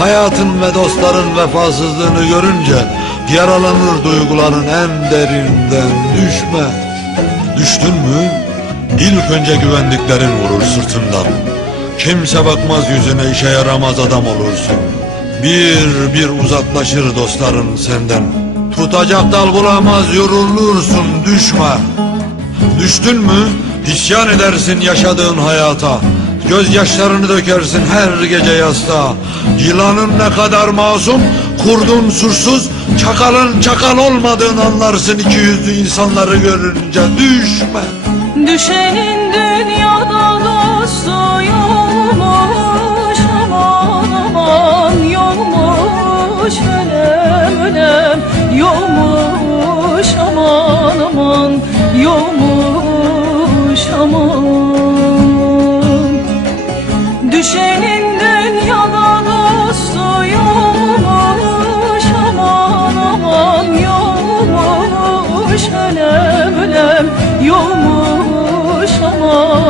Hayatın ve dostların vefasızlığını görünce yaralanır duyguların en derinden düşme. Düştün mü ilk önce güvendiklerin vurur sırtından. Kimse bakmaz yüzüne işe yaramaz adam olursun. Bir bir uzaklaşır dostların senden. Tutacak dal bulamaz yorulursun düşme. Düştün mü isyan edersin yaşadığın hayata. Gözyaşlarını dökersin her gece yastığa. Yılanın ne kadar masum, kurdun sursuz, çakalın çakal olmadığını anlarsın iki yüzlü insanları görünce düşme. Düşenin amor.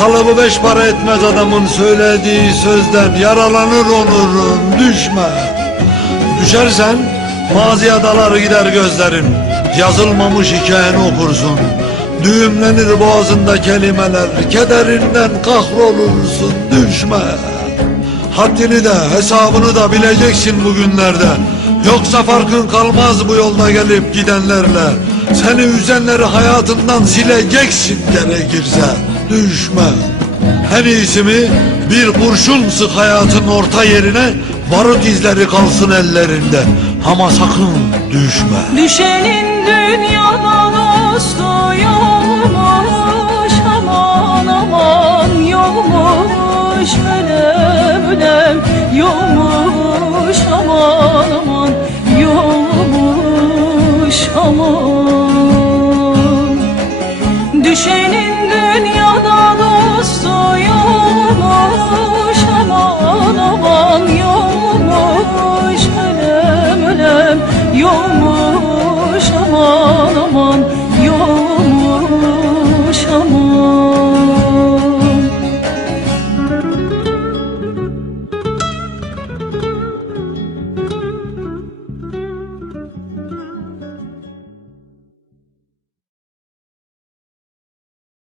Kalıbı beş para etmez adamın söylediği sözden yaralanır onurun düşme. Düşersen maziye dalar gider gözlerin yazılmamış hikayeni okursun. Düğümlenir boğazında kelimeler kederinden kahrolursun düşme. Haddini de hesabını da bileceksin bugünlerde Yoksa farkın kalmaz bu yolda gelip gidenlerle Seni üzenleri hayatından sileceksin gerekirse Düşme. En iyisi mi? Bir kurşun sık hayatın orta yerine Barut izleri kalsın ellerinde. Ama sakın düşme. Düşenin dünyada dostu yokmuş. Aman aman yokmuş. Ölem ölem yokmuş. Aman aman